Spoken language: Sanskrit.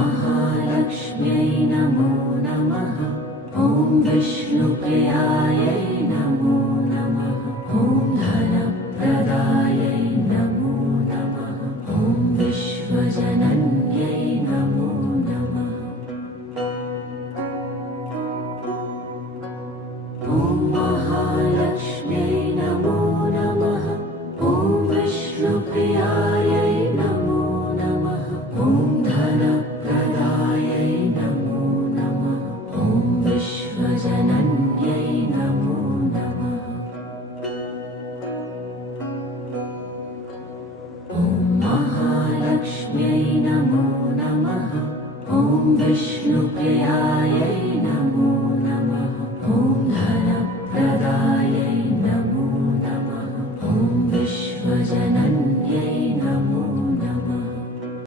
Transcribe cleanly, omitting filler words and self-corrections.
महालक्ष्म्यै नमो नमः। ॐ विष्णुप्रियायै नमो नमः। ॐ धनप्रदायै नमो नमः। ॐ विश्वजनन्यै नमो नमः। ॐ महालक्ष्म्यै नमो नमः। ॐ विष्णुप्रियायै नमो नमः। ॐ धनप्रदायै नमो नमः। ॐ विश्वजनन्यै नमो नमः। ॐ महालक्ष्म्यै नमो नमः। ॐ विष्णुप्रियायै नमो नमः। ॐ